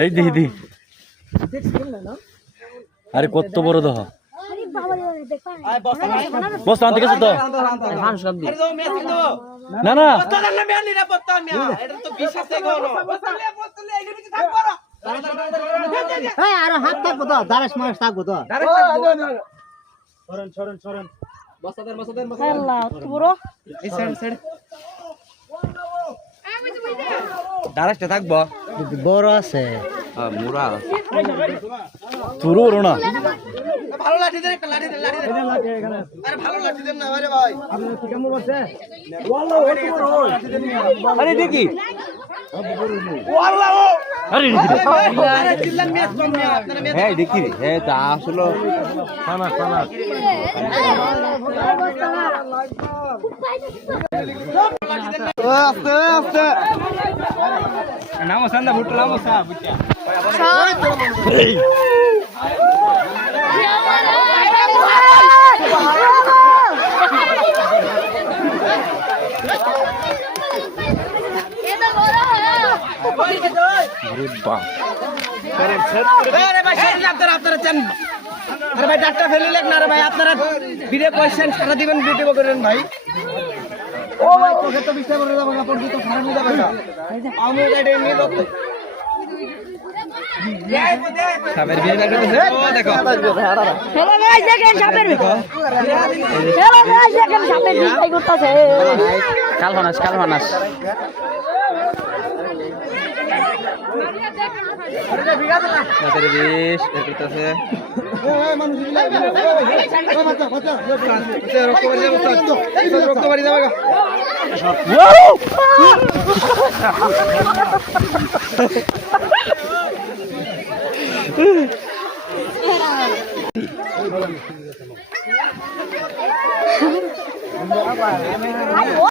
এই দি দি আরে কত বড় দহ বস্তা আনতে গেছে তো না না আর হাত থাকবো তো দারাস মাস থাকবো তো দারাসটা থাকবো বড় আছে মুরা তুরু বড় না ভালো লাঠি দেন একটা লাঠি দেন আরে ভালো লাঠি দেন না আরে ভাই কেমন আছে আরে দেখি আরে চিল্লান মেয়ে কম মেয়ে আপনারা মেয়ে হ্যাঁ দেখি রে হ্যাঁ তা আসলে খানা খানা আস্তে আস্তে নামো সান্দা ভুট্টা নামো সা বুঝা আরে ভাই আপনারা চান আরে ভাই ডাক্তার ফেলে লেখ না রে ভাই আপনারা ভিডিও কোশ্চেন সারা দিবেন ভিডিও করেন ভাই ও ভাই তোকে তো বিষয় করে দাও কাপড় দিতে খারাপ হয়ে যাবে আমি এটা নিয়ে লোক সাবের বিয়ে করতেছে ও দেখো হ্যালো গাইস দেখেন সাপের ভিতর হ্যালো গাইস দেখেন সাপের ভিতর করতেছে কাল ফানাস মাছের বিষ করতেছে রক্ত বাড়ি যাবে